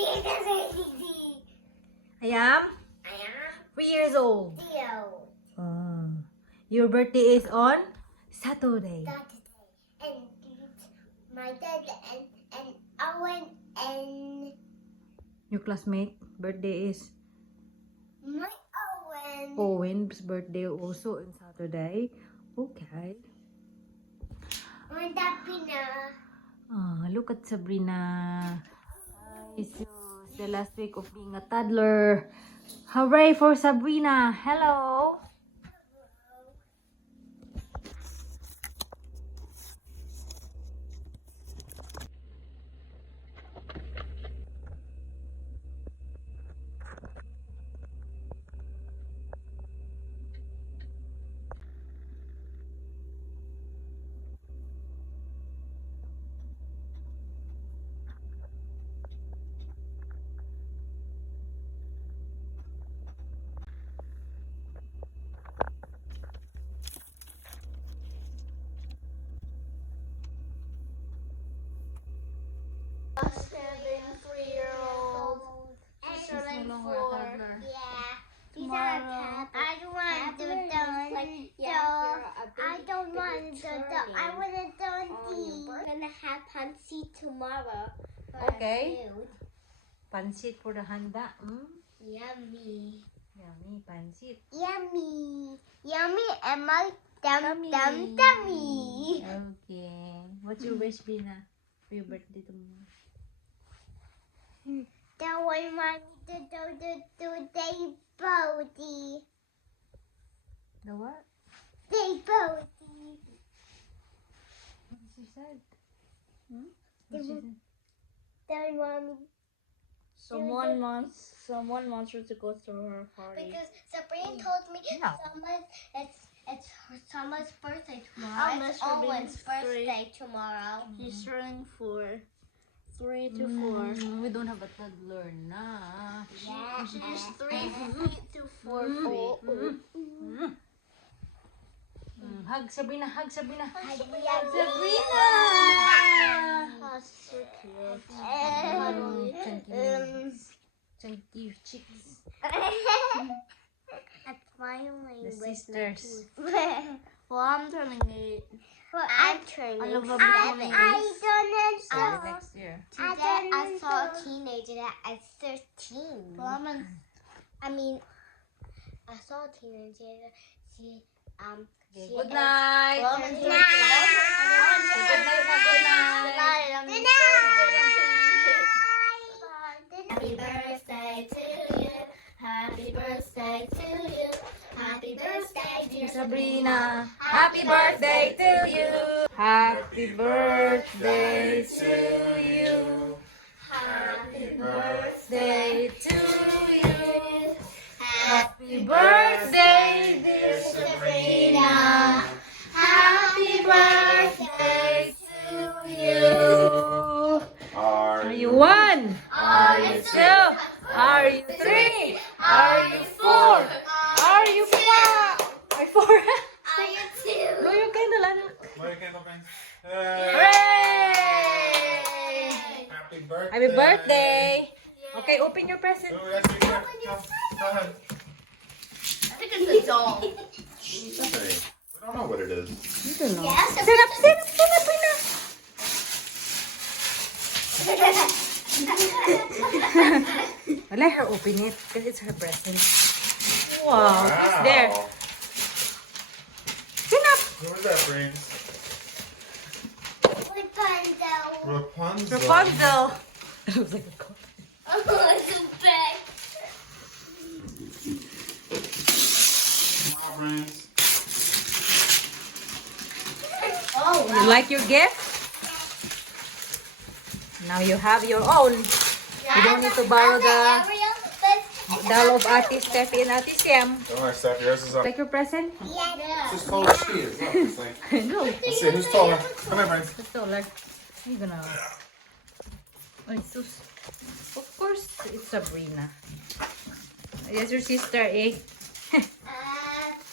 I am I am 3 years old. Theo. Your birthday is on Saturday. Saturday. And my dad and Owen and Your classmate birthday is my Owen. Owen's birthday also on Saturday. Okay. My Dapina. Look at Sabrina. It's the last week of being a toddler. Hooray for Sabrina. Hello. Having 3-year-old. She's no longer a toddler. Yeah. Tomorrow. I don't want to do I don't want to do I want to do We're gonna have pansy tomorrow. Okay. Pansit for the handa. Yummy. Yummy pansit. Yummy. Yummy and my dum Tummy. dum tummy. Okay. What's your wish, Bina, for your birthday tomorrow? The one want to do day body. The what? Day body. What she said? The What she said? mommy. Someone wants her to go to her party. Because Sabrina told me Yeah. it's Summer's birthday tomorrow. Oh, It's Miss Robin's Owen's three. birthday tomorrow. She's turning 4. 3 to 4. We don't have a toddler na. Yeah. She's 3 to 4 feet. Hug Sabrina, hug Sabrina. Sabrina. Sabrina! That's so cute. Chunky cheeks. I'm smiling The with sisters. Well, I'm turning 8. Well, I'm turning I love 7. babies. So next year. Today I saw a teenager that is 13. Well, I'm in. I saw a teenager. She Okay, good night. Well, I'm in. Good night. Good night na, good night. Good night. Happy birthday to you. Happy birthday to you. Happy birthday, dear Sabrina, happy birthday to you. Happy birthday to you. Happy Birthday to you. Happy birthday, dear Sabrina. Happy birthday to you. Are you 1? Are you 2? Are you 3? Are you 4? Are you 5? Are 4? Are you too? Blow your candle, anak. Blow your candle, friends. Hooray! Happy birthday. Happy birthday. Okay, open your present. Oh, that's your gift. Go ahead. I think it's a doll. Okay. We don't know what it is. You don't know. Yes. Sit up, Brina. Let her open it because it's her present. Wow, what's there? Sit up. What was that, friends? Rapunzel. Rapunzel. Rapunzel. It looks like a car. Oh, it's a bag. Come on, friends. Oh, You like your gift? Now you have your own. You don't need to borrow the doll of Ate Steffi and Ate Siam. Don't worry, Steph. Yours is up. Like your present? Yeah. Who's taller she is? Look, it's like, I know. let's see who's taller. Come here, friends. It's taller. You're gonna. Oh, it's so. Of course, it's Sabrina. Yes, your sister, eh?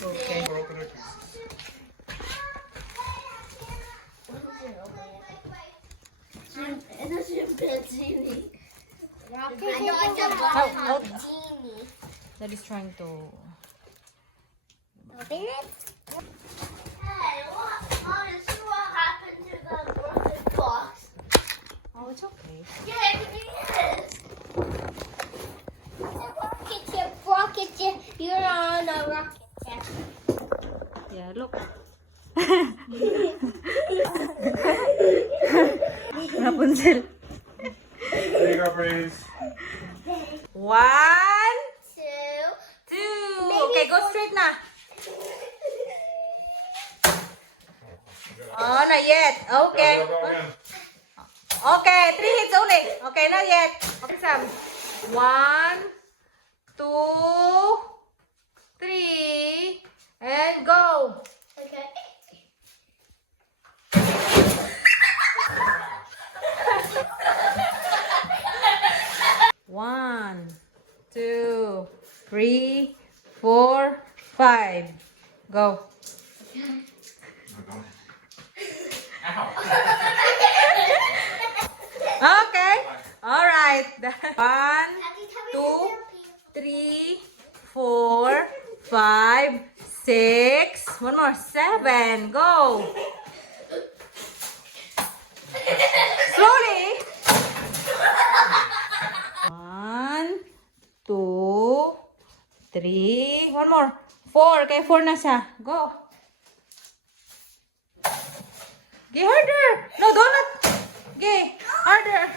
Okay. Open it. It's a chimpanzee. Rocket I know it's a black Oh, genie. That is trying to... Open it. Hey, honestly, what happened to the rocket box? Oh, it's okay. Yeah, it is. Rocket ship. You're on a rocket ship. Yeah, look. Rapunzel. There you go, Breeze. 1, Two. 2. Okay, go straight na. Oh, not yet. Okay. Go, go, go again. Okay, 3 hits only. Okay, not yet. Okay, Sam. 1, 2, 3, and go. Okay. One, 2, 3, 4, 5. Go. Okay. All right. 1, 2, 3, 4, 5, 6. One more. 7. Go. Slowly. 1, 2, 3. One more. 4. Okay, 4 na siya. Go. Get harder. No, donut. Get harder.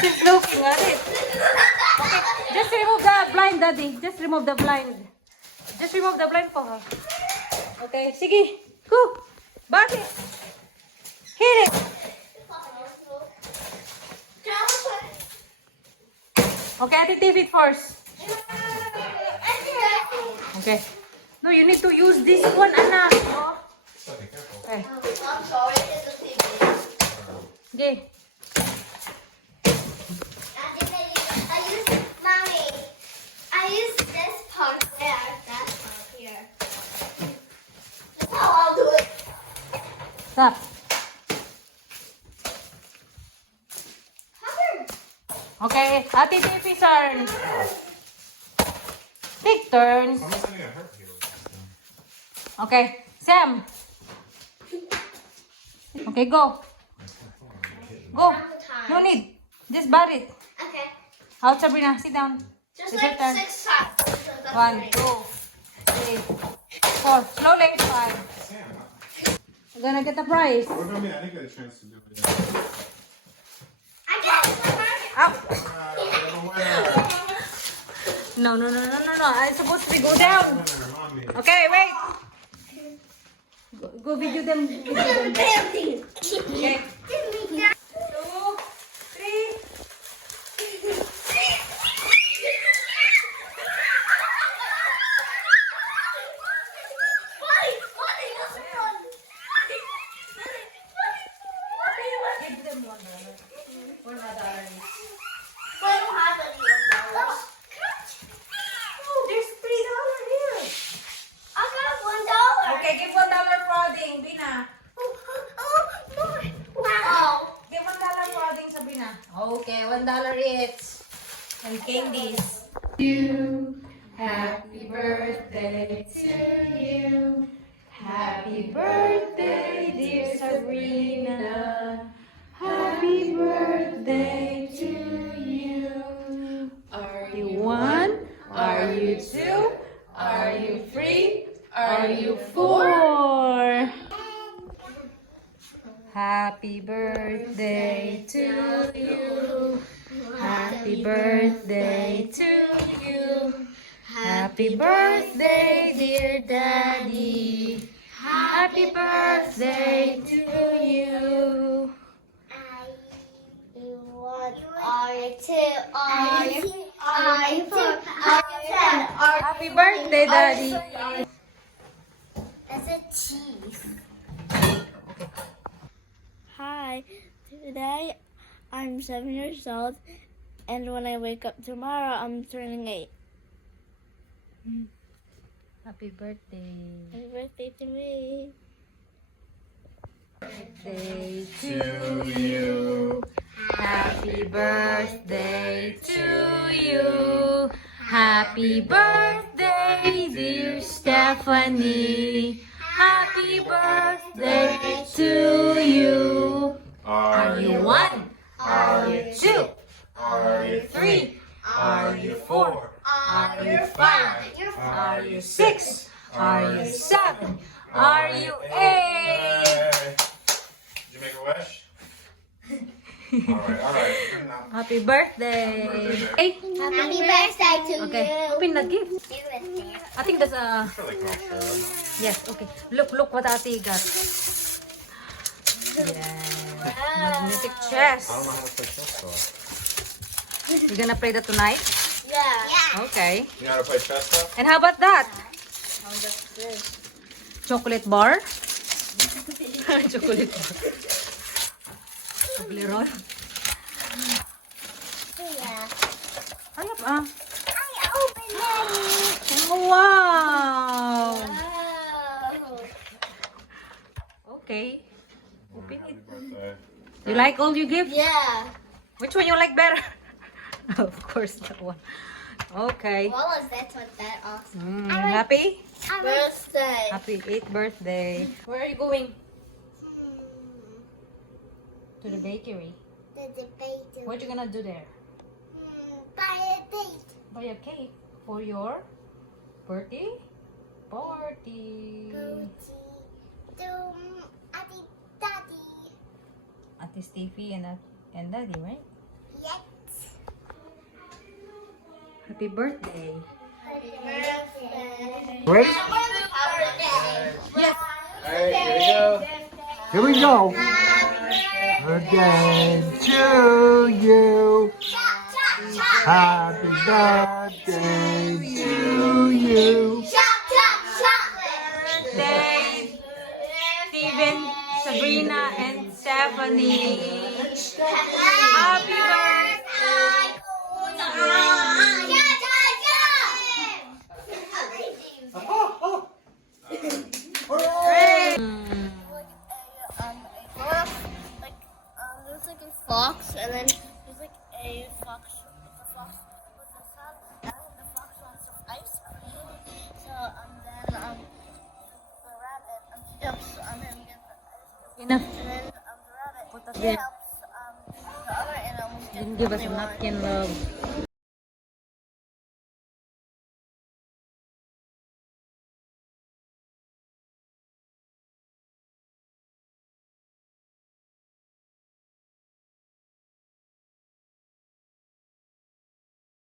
She's looking at it. Okay, just remove the blind, Daddy. Just remove the blind. Just remove the blind for her. Okay, sige. Go. Back it. Hit it. Okay, Ate, tip it first. Okay. No, you need to use this one, anak. Oh. Okay. I'm sorry, it's a TV. Okay. Mommy, I use this part there, that part here. That's how I'll do it. Stop. Okay, Ate, tip is turn. Take turns. Someone's gonna get hurt here. Okay, Sam. Okay, go. Go. No need. Just bar it. Okay, Out, Sabrina. Sit down. just It's like your turn. 6 times. So that's 1, great. 2, 3, 4. Slowly. 5. Sam, You're gonna get a prize. what about me? I didn't get a chance to do it. I got it. Out. You're the winner. No, no, no, no, no, no. I'm supposed to go down. Winner, mommy. Okay, wait. Go video them. Video them. Okay. 2, 3. Give them $1. $1. Oh, there's $3 here. Okay, give $1 prodding, Bina. Give $1 prodding, Sabrina. Okay, $1 each. And candies. You, happy birthday to you. Happy birthday, dear Sabrina. Happy birthday to you. Are you 1? Are you 2? Are you 3? Are you 4? Happy birthday to you. Happy birthday to you. Happy birthday, dear Daddy. Happy birthday to you. Happy birthday, Daddy. That's a cheese. Hi, today I'm 7 years old, and when I wake up tomorrow, I'm turning 8. Happy birthday. Happy birthday to me. Birthday to you. Happy birthday to you. Happy birthday, dear Stephanie. Happy birthday to you. Are you one? Are you two? Are you three? Are you four? Are you five? Are you six? Are you seven? Are you eight? Hey. Did you make a wish? Alright. Good enough. Happy birthday. birthday. Hey. Happy birthday to Okay, you. open the gift. Do it there. I think that's a... Really cool, Cheryl. Yes, okay. Look what Ate got. Yeah. Magnetic chess. I don't know how to play chess though. You're gonna play that tonight? Yeah. Okay. You know how to play chess though? And how about that? Oh, that's good. Chocolate bar? Chocolate bar. Toblerone? Yeah. Ano pa? I open it. Oh, wow! Oh. Okay. Open it. Happy birthday. You like all you give? Yeah. Which one you like better? Of course, that one. Okay. What was that? What that awesome? Happy? Birthday. Happy 8th birthday. Where are you going? To the bakery. The debate. What you gonna do there? Buy a date. Buy a cake for your birthday party. To Adi Daddy. Ate Steffi and Daddy, right? Yes. Happy birthday. Happy birthday. Great. Yes. Alright, here we go. Here we go. Birthday to you. Happy birthday to you. Birthday, Steven, Sabrina, and Stephanie. Happy birthday. There's like a fox, and then there's like a fox. It's a fox with a sun, and the fox wants some ice cream. So then the rabbit helps him get the ice cream, Enough. and then the rabbit Put that there. helps the other animals get Didn't give what us a they want. napkin, love.